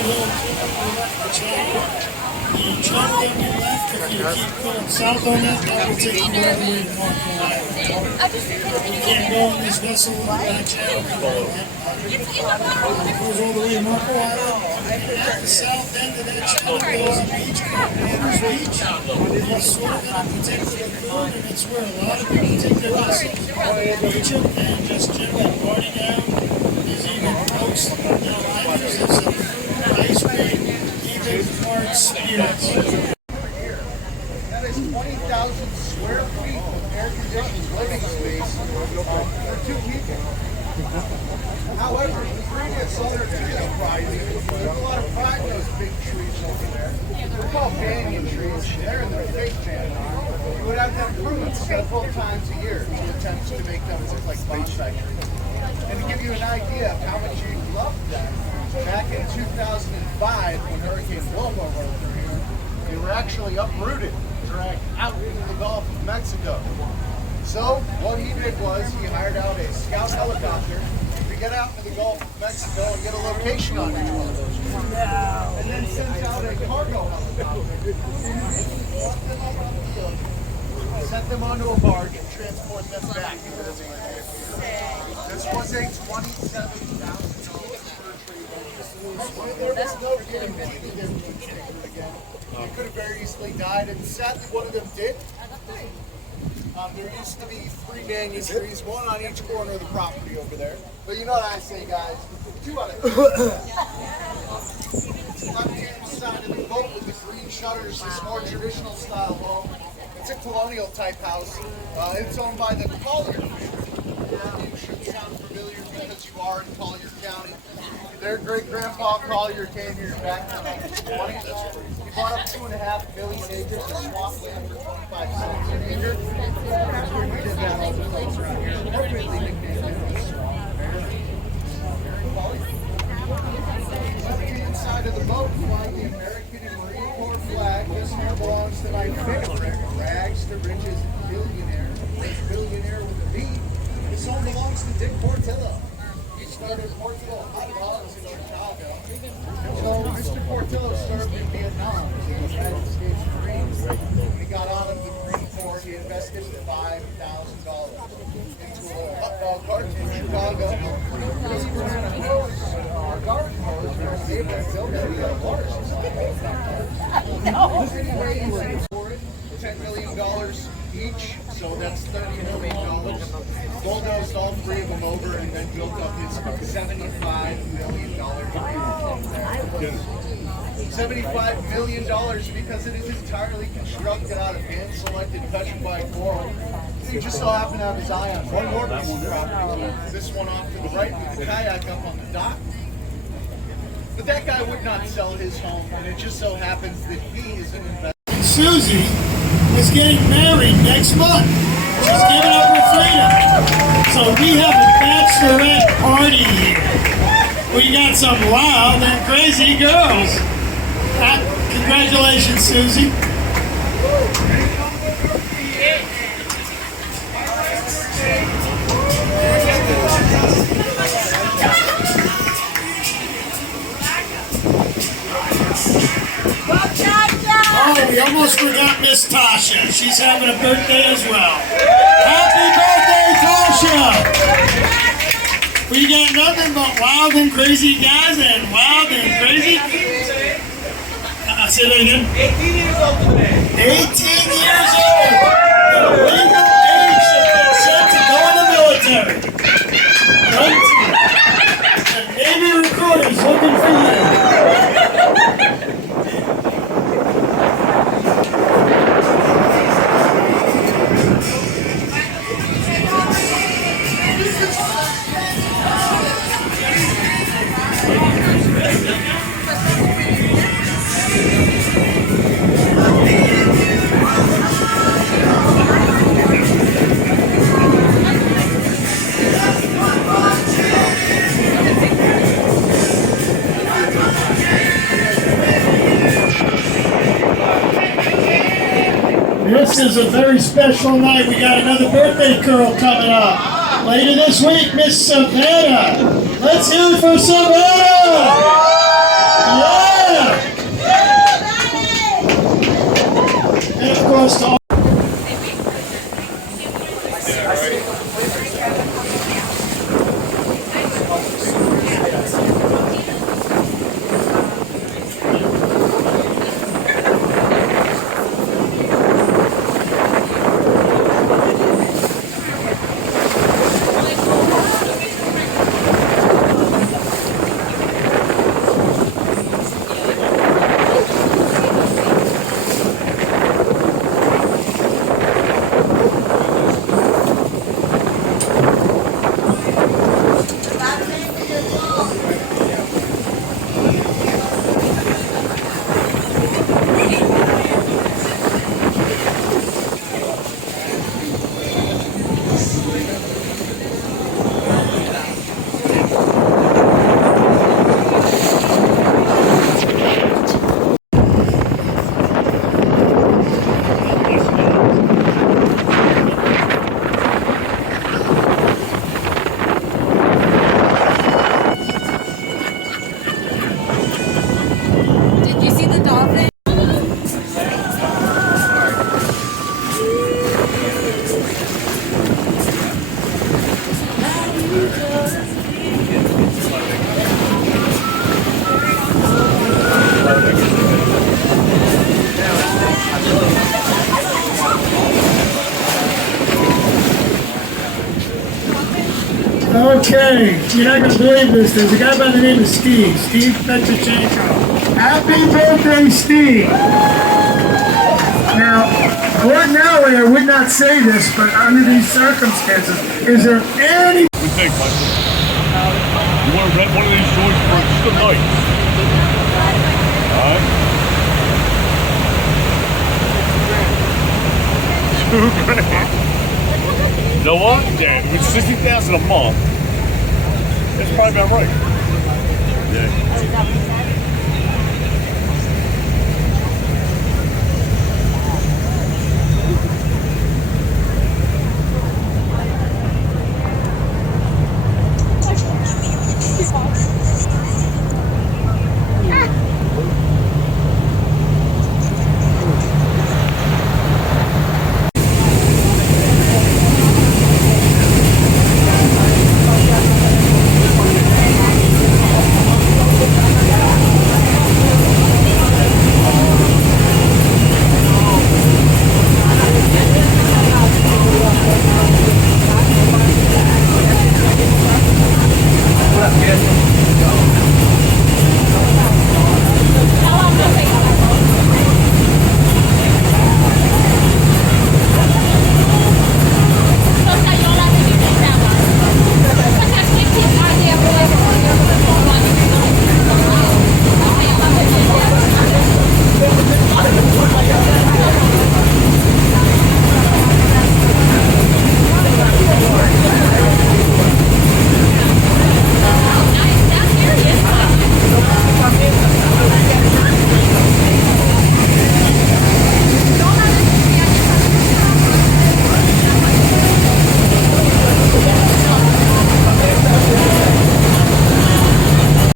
The channel that we left, if you keep going south on that will take you all the way to Marco Island. You can't go on this vessel on that channel below that. It goes all the way to Marco Island. And at the south end of that channel goes a beach called Naples Beach. It's sort of in a particular road, and it's where a lot of people take their vessels. Beach them and just generally party down. There's even folks, liners and some ice cream, even hard spirits. That is 20,000 square feet of air-conditioned living space for two people. However, the previous owner took it surprising. There's a lot of pride in those big trees over there. They're called banyan trees. They're in their fake banyan. You would have to have crews several times a year to attempt to make them look like bonsai trees. And to give you an idea of how much you loved them, back in 2005, when Hurricane Wilma rolled through here, they were actually uprooted, dragged out into the Gulf of Mexico. So what he did was he hired out a scout helicopter to get out into the Gulf of Mexico and get a location on each one of those trees. And then sent out a cargo helicopter, sent them onto a barge and transport them back into the mainland. This was a $27,000 per tree. There was no guarantee that we would take it again. They could have very easily died, and sadly one of them did. There used to be 3 banyan trees, one on each corner of the property over there. But you know what I say, guys? 2 out of 3. Left-hand side of the boat with the green shutters, this more traditional style home. It's a colonial type house. It's owned by the Collier family. You should sound familiar because you are in Collier County. Their great-grandpa Collier came here back in the 1920s. He bought up 2.5 million acres of swampland for 25 cents an acre. We did that all the folks around here. Appropriately nicknamed it the Swamp Bear. On the inside of the boat, flying the American and Marine Corps flag. This here belongs to my favorite, rags to riches billionaire. Billionaire with a B. This home belongs to Dick Portillo. He started Portillo Hot Dogs in Chicago. So Mr. Portillo served in Vietnam in the United States Marines. When he got out of the Marine Corps, he invested $5,000 into a little hot dog cart in Chicago. He ran a hose, a garden hose, and was able to build a water supply. Anyway, he went for it, $10 million each, so that's $30 million. Bulldozed all 3 of them over and then built up his $75 million dream. $75 million because it is entirely constructed out of hand-selected petrified coral. He just so happened to have his eye on one more piece of property. This one off to the right with the kayak up on the dock. But that guy would not sell his home, and it just so happens that he is an investor. Susie is getting married next month. She's giving up her freedom. So we have a bachelorette party here. We got some wild and crazy girls. Congratulations, Susie. Oh, we almost forgot Miss Tasha. She's having a birthday as well. Happy birthday, Tasha! We got nothing but wild and crazy guys and wild and crazy. Say that again. 18 years old today. 18 years old. The legal age of consent to go in the military. 19. And Navy recruiters looking for you. This is a very special night. We got another birthday girl coming up. Later this week, Miss Savannah. Let's hear it for Savannah! Yeah. Okay, you're not going to believe this. There's a guy by the name of Steve Petrochenko. Happy birthday, Steve. Now, ordinarily I would not say this, but under these circumstances, is there any... What do you think, Michael? You want to rent one of these joints for just a night? Alright? $2,000. You know what? Yeah, with $60,000 a month, that's probably about right. Yeah.